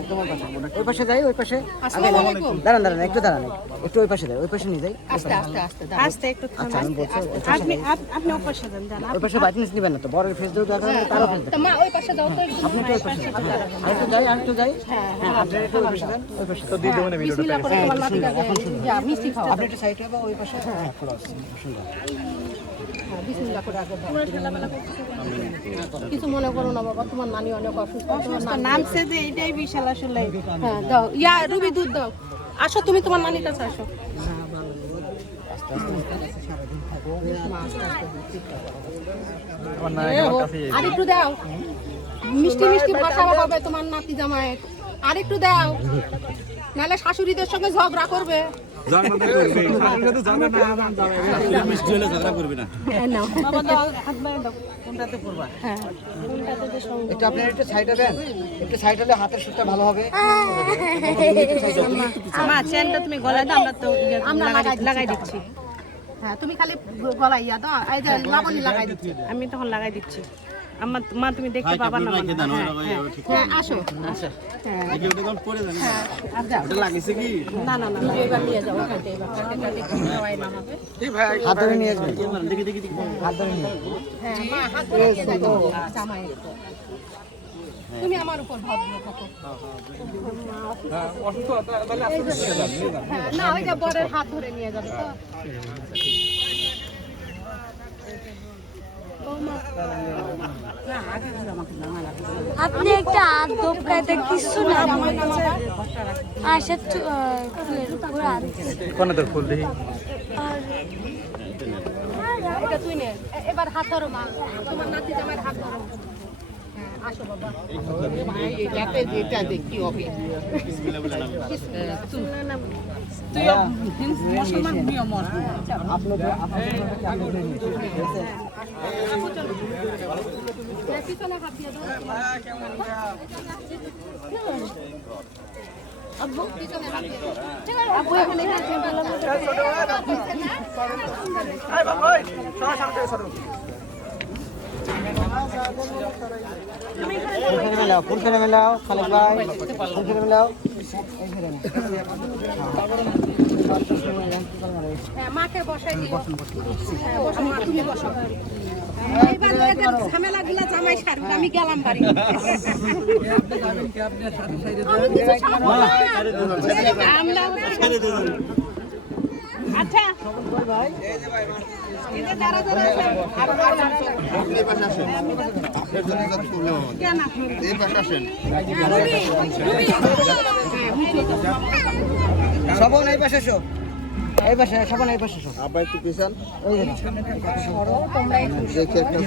একদম ওই পাশে যাই, ওই পাশে দাঁড়ান একটু দাঁড়ান, একটু ওই পাশে যাই, ওই পাশে নিয়ে যাই। আস্তে একটু আচ্ছা আমি বলছি আপনি ওই পাশে যান ওই পাশে বাইটনেস নেবেন না তো, বড় ফেস দেওয়া দরকার হলে তারও ফেস দেবেন। ওই পাশে যাও তো আপনি তো ওই পাশে যান, আরেকটু যাই হ্যাঁ আপনারা একটু ওই পাশে যান, ওই পাশে তো দিয়ে দেবেন ভিডিওটা। মিষ্টি খাওয়া আপনি একটু সাইডে বা ওই পাশে হ্যাঁ ক্লোজ সুন্দর। বিসমিল্লাহ করে আগে কিছু মনে করো না বাবা, তোমার নানি অনেক অসুস্থ, তোমার নামছে যে এইটাই বিশাল আসলে। হ্যাঁ দাও ইয়া রুবি দুধ দাও, আসো তুমি তোমার নানির কাছে আসো। আরেকটু দাও, মিষ্টি মিষ্টি ভাষা হবে তোমার নাতি জামাই, আরেকটু দাও, নাহলে শাশুড়িদের সঙ্গে ঝগড়া করবে। একটু আপনারা একটু সাইডে দেন, একটু সাইড হলে হাতের সুটটা ভালো হবে। আমার চেনটা তুমি গলায় দাও, আমরা লাগাই দিচ্ছি। হ্যাঁ তুমি খালি গলায় ইয়া দাও, এই যে লাবণী লাগাই দিচ্ছি, আমি তখন লাগাই দিচ্ছি। আমার মা তুমি দেখতে পাবা না। হ্যাঁ আসো আসো, না না না এবার নিয়ে যাও ওখানে, এবার না হবে হাত ধরে নিয়ে আসবেন, হাত ধরে নিয়ে হ্যাঁ মা হাত ধরে নিয়ে যাও জামাই। তুমি আমার উপর ভদ্র থাকো। হ্যাঁ না ওই যে বরের হাত ধরে নিয়ে যাবে তো। আপনি একটা আদব কায়দা কিছু না আশা কোন তোর ফুল দেখি এটা তুই নে, এবার হাত ধরো মা, তোমার নাতি জামাইয়ের হাত ধরো। আসো বাবা, এটাতে যেটা দেখি হবে তুই মুসলমান নিয়ম পিছনে হাত দিয়ে দাও। আব্বু পিছনে হাত দিয়ে দাও। আব্বু এখানে ফুল ফেলে মেলাও, খালেক ভাই ফুল ফেলে মেলাও। মাকে বসাই দিও। বসো মা, তুমি বসো। এইবার ঝামেলাগুলো জামাই সারবে, আমি গেলাম বাড়ি। আচ্ছা সবন এই পাশে এসো, এই পাশে সবন এই পাশে এসো। আব্বা একটু পিছান, তোমরা দেখি একটা